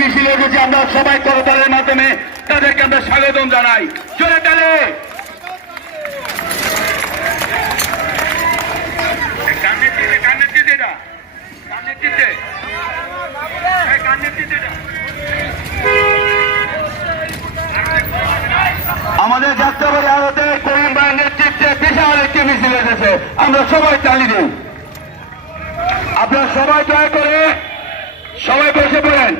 মিছিলে এসেছে, আমরা সবাই করতালের মাধ্যমে তাদেরকে আমরা স্বাগতম জানাই। জোরে তালে। আমাদের যাত্রাবাড়ি আড়তে করিম ভাইয়ের নেতৃত্বে বিশাল একটি মিছিল এসেছে, আমরা সবাই তালি দিই। আপনারা সবাই দয়া করে সবাই বসে পড়েন,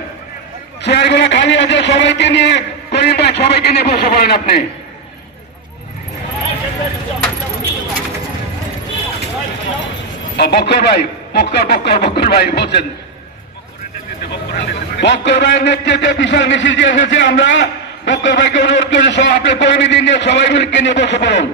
চেয়ারগুলো খালি আছে, সবাইকে নিয়ে করিম ভাই সবাইকে নিয়ে বসে পড়েন। আপনি বক্কর ভাই, বক্কর ভাই বলছেন, বক্কর ভাইয়ের নেতৃত্বে বিশাল মিছিল যে এসেছে, আমরা বক্কর ভাইকে অনুরোধ করে আপনার কর্মীদের নিয়ে সবাইকে নিয়ে বসে পড়ুন।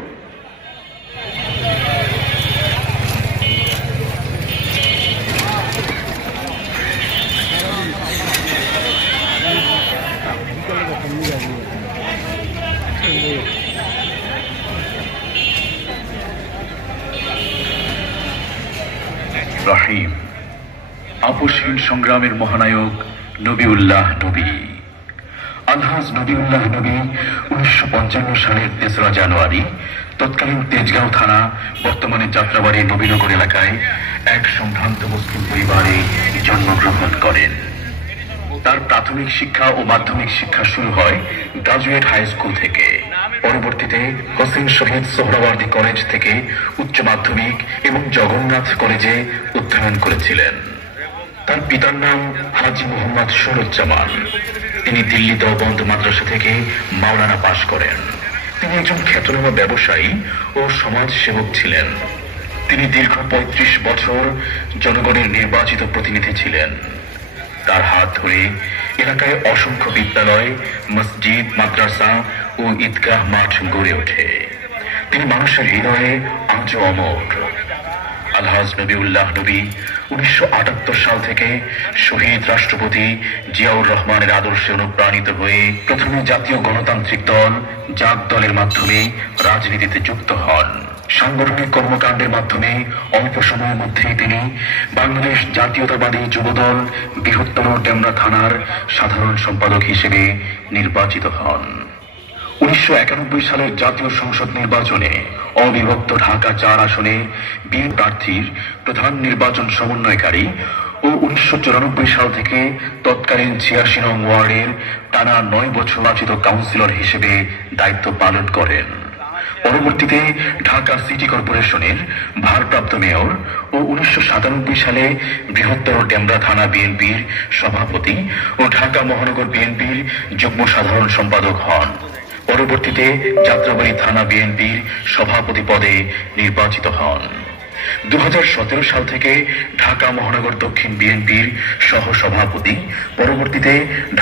রহিম আপসহীন সংগ্রামের মহানায়ক নবিউল্লাহ নবী আলহাজ নবিউল্লাহ নবী 1955 সালের 3রা জানুয়ারি তৎকালীন তেজগাঁও থানা, বর্তমানে যাত্রাবাড়ি নবীনগর এলাকায় এক সম্ভ্রান্ত মুসলিম পরিবারে জন্মগ্রহণ করেন। তার প্রাথমিক শিক্ষা ও মাধ্যমিক শিক্ষা শুরু হয় গ্রাজুয়েট হাই স্কুল থেকে। পরবর্তীতে হোসেন শহীদ সোহরাওয়ার্দী কলেজ থেকে উচ্চ মাধ্যমিক এবং জগন্নাথ কলেজে অধ্যয়ন করেছিলেন। তার পিতার নাম হাজী মোহাম্মদ সুরুজ্জামান। তিনি দিল্লি দেওবন্দ মাদ্রাসা থেকে মাওলানা পাশ করেন। তিনি একজন খ্যাতনামা ব্যবসায়ী ও সমাজ সেবক ছিলেন। তিনি দীর্ঘ 35 বছর জনগণের নির্বাচিত প্রতিনিধি ছিলেন। তার হাত ধরে এলাকায় অসংখ্য বিদ্যালয়, মসজিদ, মাদ্রাসা ও ঈদগাহ মাঠ গড়ে ওঠে। তিনি মানুষের হৃদয়ে আজও অমর। আলহাজ নবিউল্লাহ নবী 1978 সাল থেকে শহীদ রাষ্ট্রপতি জিয়াউর রহমানের আদর্শে অনুপ্রাণিত হয়ে প্রথমে জাতীয় গণতান্ত্রিক দল জাগ দলের মাধ্যমে রাজনীতিতে যুক্ত হন। সাংগঠনিক কর্মকাণ্ডের মাধ্যমে অল্প সময়ের মধ্যেই তিনি বাংলাদেশ জাতীয়তাবাদী যুবদল বৃহত্তর ডেমরা থানার সাধারণ সম্পাদক হিসেবে নির্বাচিত হন। 1991 সালের জাতীয় সংসদ নির্বাচনে অবিভক্ত ঢাকা 4 আসনে বীর প্রার্থীর প্রধান নির্বাচন সমন্বয়কারী ও 1994 সাল থেকে তৎকালীন 86 নং ওয়ার্ডের টানা 9 বছর নির্বাচিত কাউন্সিলর হিসেবে দায়িত্ব পালন করেন। পরবর্তীতে ঢাকা সিটি কর্পোরেশনের ভারপ্রাপ্ত মেয়র ও 1997 সালে বৃহত্তর ডেমরা থানা বিএনপির সভাপতি ও ঢাকা মহানগর বিএনপির যুগ্ম সাধারণ সম্পাদক হন। পরবর্তীতে যাত্রাবাড়ি থানা বিএনপির সভাপতি পদে নির্বাচিত হন। 2017 সাল থেকে ঢাকা মহানগর দক্ষিণ বিএনপির সহ সভাপতি, পরবর্তীতে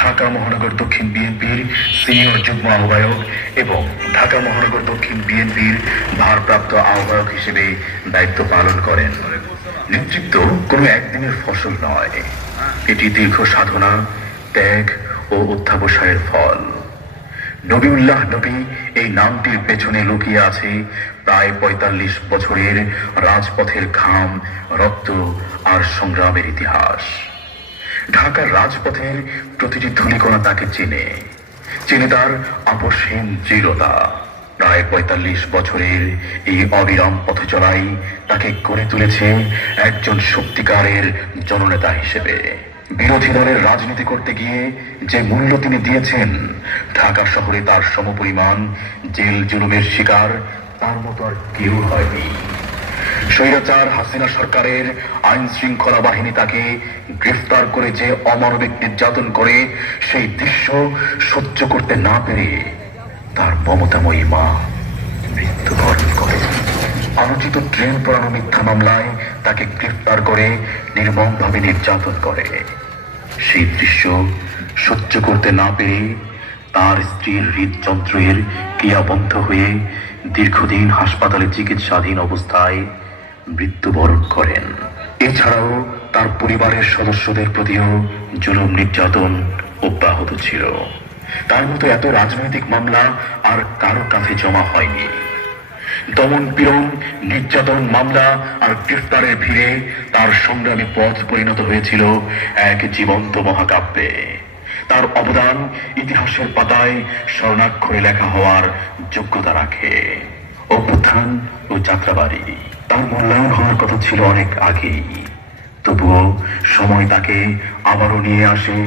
ঢাকা মহানগর দক্ষিণ বিএনপির সিনিয়র যুগ্ম আহ্বায়ক এবং ঢাকা মহানগর দক্ষিণ বিএনপির ভারপ্রাপ্ত আহ্বায়ক হিসেবে দায়িত্ব পালন করেন। নেতৃত্ব কোনো একদিনের ফসল নয়, এটি দীর্ঘ সাধনা, ত্যাগ ও অধ্যাবসায়ের ফল। নবিউল্লাহ নবী এই নামটির পেছনে লুকিয়ে আছে প্রায় 45 বছরের রাজপথের ঘাম, রক্ত আর সংগ্রামের ইতিহাস। ঢাকার রাজপথের প্রতিটি ধূলিকণা তাকে চেনে তার আপসহীন দৃঢ়তা। প্রায় 45 বছরের এই অবিরাম পথে চলাই তাকে গড়ে তুলেছে একজন সত্যিকারের জননেতা হিসেবে। বিরোধী দলের রাজনীতি করতে গিয়ে যে মূল্য তিনি দিয়েছেন, ঢাকা শহরে তার সমপরিমাণ জেল জুলুমের শিকার তার মতো আর কেউ হয়নি। স্বৈরাচার হাসিনা সরকারের আইন শৃঙ্খলা বাহিনী তাকে গ্রেফতার করে যে অমানবিক নির্যাতন করে, সেই দৃশ্য সহ্য করতে না পেরে তার মমতাময়ী মা মৃত্যুবরণ করে। আলোচিত ট্রেন পোড়ানো মিথ্যা মামলায় তাকে গ্রেফতার করে নির্মমভাবে নির্যাতন করে। সেই দৃশ্য সহ্য করতে না পেরে তার স্ত্রীর হৃদযন্ত্রের ক্রিয়া বন্ধ হয়ে দীর্ঘদিন হাসপাতালে চিকিৎসাধীন অবস্থায় মৃত্যুবরণ করেন। এছাড়াও তার পরিবারের সদস্যদের প্রতিও জুলুম নির্যাতন অব্যাহত ছিল। তার মতো এত রাজনৈতিক মামলা আর কারো কাছে জমা হয়নি। দমন পীড়ন, নির্যাতন, মামলা আর গ্রেফতারের ভিড়ে তার সংগ্রামী পথ পরিণত হয়েছিল এক জীবন্ত মহাকাব্যে। তার অবদান ইতিহাসের পাতায় স্বর্ণাক্ষরে লেখা হওয়ার যোগ্যতা রাখে। অভ্যুত্থান ও যাত্রাবাড়ি তার মূল্যায়ন হওয়ার কথা ছিল অনেক আগেই, তবুও সময় তাকে আবারও নিয়ে আসে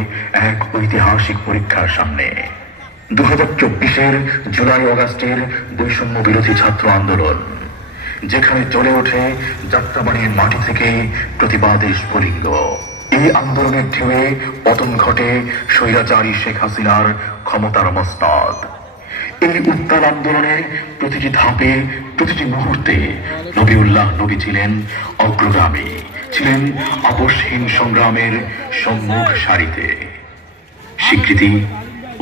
এক ঐতিহাসিক পরীক্ষার সামনে। 2024-এর জুলাই অগাস্টের বৈষম্য বিরোধী ছাত্র আন্দোলন, যেখানে চলে ওঠে যাত্রাবাড়ির মাটি থেকে প্রতিবাদের স্ফুলিঙ্গ। এই আন্দোলনের ঢেউয়ে পতন ঘটে স্বৈরাচারী শেখ হাসিনার ক্ষমতার মসনদ। এই উত্তাল আন্দোলনের প্রতিটি ধাপে, প্রতিটি মুহূর্তে নবিউল্লাহ নবী ছিলেন অগ্রগামী, ছিলেন আপোষহীন সংগ্রামের সম্মুখ সারিতে, স্বীকৃতি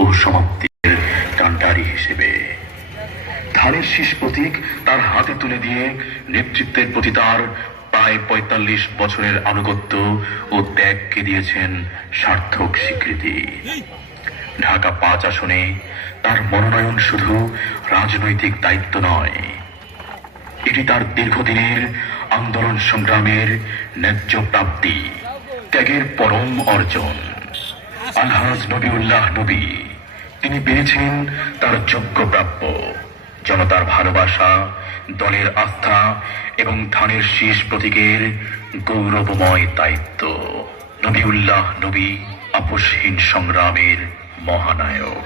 ও সমাপ্তির কান্ডারি হিসেবে। ধানের শীষ প্রতীক তার হাতে তুলে দিয়ে নেতৃত্বের প্রতি তার প্রায় ৪৫ বছরের আনুগত্য ও ত্যাগকে দিয়েছেন সার্থক স্বীকৃতি। ঢাকা ৫ আসনে তার মনোনয়ন শুধু রাজনৈতিক দায়িত্ব নয়, এটি তার দীর্ঘদিনের আন্দোলন সংগ্রামের ন্যায্য প্রাপ্তি, ত্যাগের পরম অর্জন। আলহাজ নবিউল্লাহ নবী, তিনি পেয়েছেন তার যোগ্য প্রাপ্য, জনতার ভালোবাসা, দলের আস্থা এবং ধানের শীষ প্রতীকের গৌরবময় দায়িত্ব। নবিউল্লাহ নবী আপোষহীন সংগ্রামের মহানায়ক।